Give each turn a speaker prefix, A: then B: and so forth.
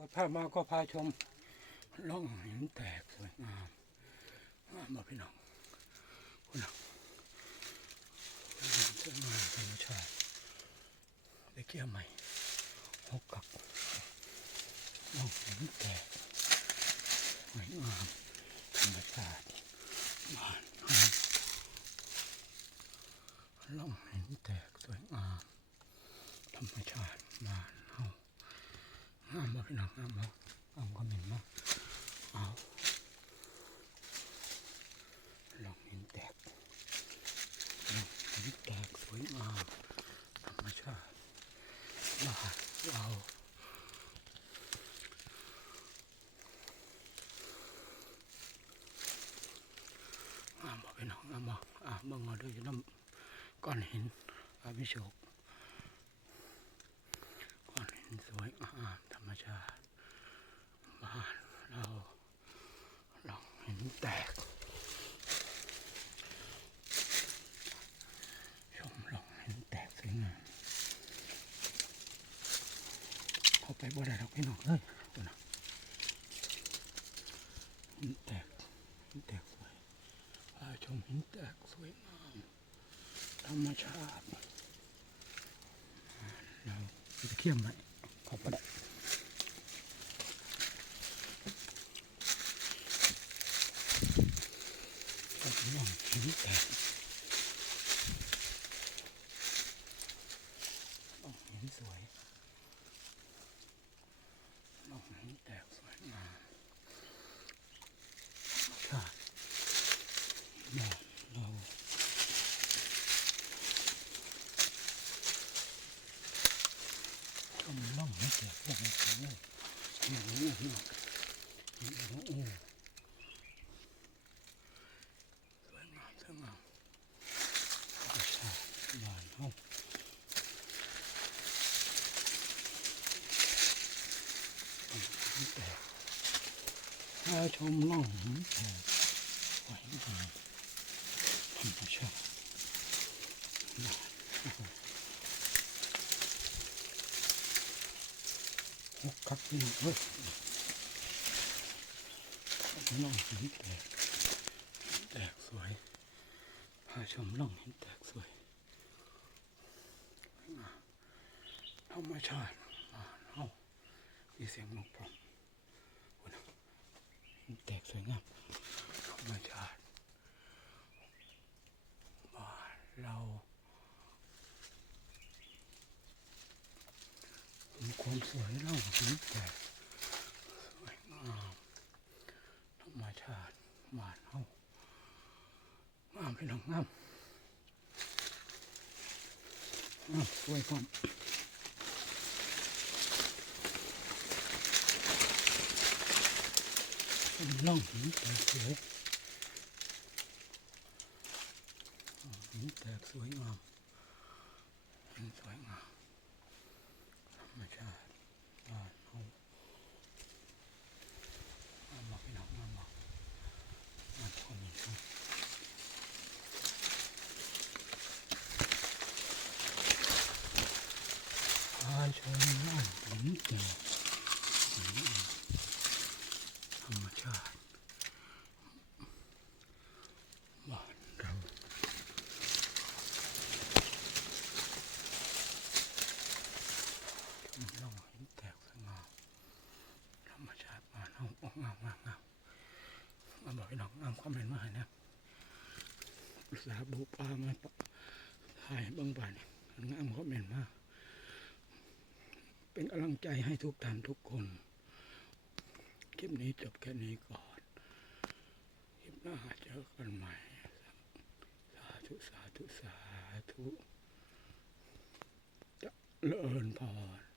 A: ก็พามาก็พาชมล่องหินแตกสวยงามมาพี่น้องคุณน้องสวยงามธรรมชาติได้เกี่ยวใหม่หกกับล่องหินแตกสวยงามธรรมชาติบ้านเฮาล่องหินแตกสวยงามธรรมชาติบ้าน เฮางามบ่พี่น้องงาบ่งามก็เหม็นมากเอาลองหินแตกลองหินแตกสวยงามธรรมชาติบ้านเรางามบ่พี่น้องงามบ่อะเบิ่งเอาด้วยน้ำก้อนหินอาวิโชคก้อนหินสวย ชาติบ้านเราลองหินแตก ชมลองหินแตกสวยงามเข้าไปบ่ได้ดอกพี่น้องเอ้ยดูนะหินแตกหินแตกสวยพาชมหินแตกสวยงามธรรมชาติเราจะเขี่ยมไว้ขอบก็ได้เราจะล องหินแตกหินสวยลองหินแตกสวยงามชาติบ้านเราก็มันล่องไม่เสียพวกนี้เลยอย่างนี้พี่น้องอย่างนี้โอ้สวยงามสวยงามธรรมชาติบ้านเฮาหิน แตกถ้าชมล่องหินแตกสวงามธรรมชาติหกคับพี่เอ้ยล่องหินแตกแตกสวยพาชมล่องหินแตกสวยธรรมชาติบ้าเฮามีเสียงนกพร้อม แตกสวยงามธรรมชาติบ้านเรามีความสวยเล่าหินแตกสวยงามธรรมชาติบ้านเฮางามพี่น้องงามงามสวยความเป็ นล่องหินแตกสวยหินแตกสวยงามหินสวยงามธรรมชาติบ้านเฮามาบอกพี่น้องมาบอกมาทนอีกครับพาชมน้ำหินแตกสวยงามธรรมชาติบ้านเราชมล่องหินแตกสวยงามธรรมชาติบ้านเฮาโอ้งามงามงามมาบอก พี่น้องงามความเห็นมาให้นะอุตสาบุปลามาถ่ายเบางบานนี่งามความเห็นมากเป็นกำลังใจให้ทุกท่านทุกคน คลิปนี้จบแค่นี้ก่อน คลิปหน้าเจอกันใหม่ สาธุสาธุสาธุเจริญพร